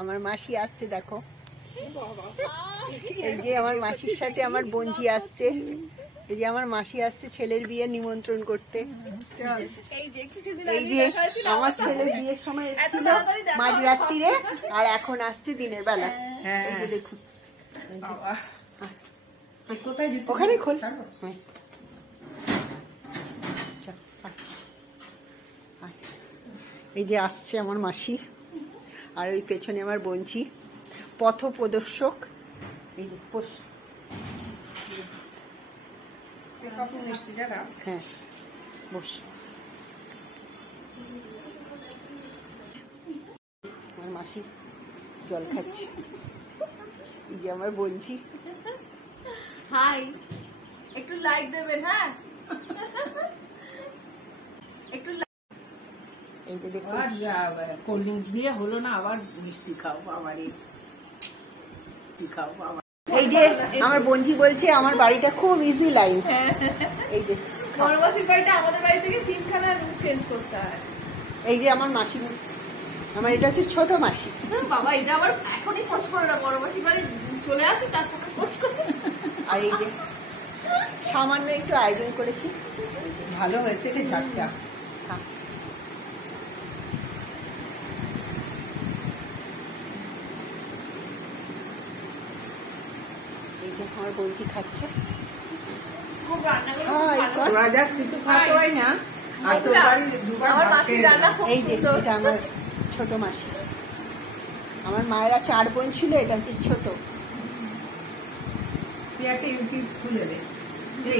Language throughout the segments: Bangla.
আমার মাসি আসছে দেখো, এই যে আমার মাসির সাথে আমার বোনঝি আসছে, এই যে আমার মাসি আসছে ছেলের বিয়ে নিমন্ত্রণ করতে। এই যে আমার ছেলের বিয়ের সময় এসেছিল মাঝরাত্রিরে, আর এখন আসছে দিনের বেলা। এই যে দেখুন, ওখানে খোল। এই যে আসছে আমার মাসি, আর ওই পেছনে আমার বোনঝি, পথ প্রদর্শক। এই যে হ্যাঁ বস, আমার মাসি জল খাচ্ছে। এই যে আমার বোনঝি। হাই, একটু লাইক দেবেন। হ্যাঁ, একটু এই যে দেখুন, কোল্ড ড্রিঙ্কস দিয়ে হলো না, আবার মিষ্টি খাও বাবারে, খাও বাবা। এই যে আমার বোনঝি বলছে আমার বাড়িটা খুব ইজি লাইন। এই যে বড়মাসির বাড়িটা আমাদের বাড়ি থেকে 3খানা রুম চেঞ্জ করতে হয়। এই যে আমার মাসি, আমার এটা হচ্ছে ছোট মাসি। বাবা এটা আবার এখনই পোস্ট করে না, বড়মাসির বাড়ি চলে আসে তারপর পোস্ট করে। আর এই যে সামান্য একটু আয়োজন করেছি, ভালো হয়েছে রে ঝাড়টা। এই যে আমার বোনঝি খাচ্ছে। খুব রান্না করে কিছু খাওয়াতে হয় না। আমার মাসির রান্না খুব এই যে সুন্দর। এটা আমার ছোট মাসি। আমার মায়েরা 4 বোন ছিল, এটা হচ্ছে ছোট। তুই একটা ইউটিউব খুলে দে।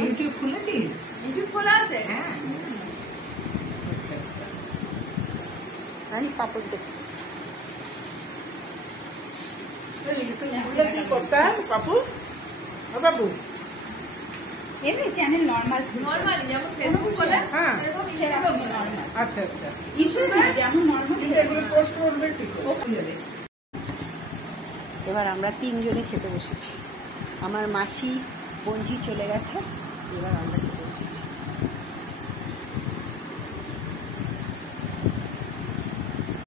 ইউটিউব খুলেছি? ইউটিউব খোলা আছে? হ্যাঁ। আচ্ছা আচ্ছা, আমি পাপড় দেখ কি করতে বাবু? বাবু এমনি চ্যানেল নরমাল নরমালি যেমন ফেসবুক খোলে, হ্যাঁ সেরকম নরমাল। আচ্ছা আচ্ছা, ইউটিউবে যেমন নরমাল এগুলো পোস্ট করবে ঠিক খুলে দে। এবার আমরা 3 জনে খেতে বসেছি। আমার মাসি বোনঝি চলে গেছে, এবার আমরা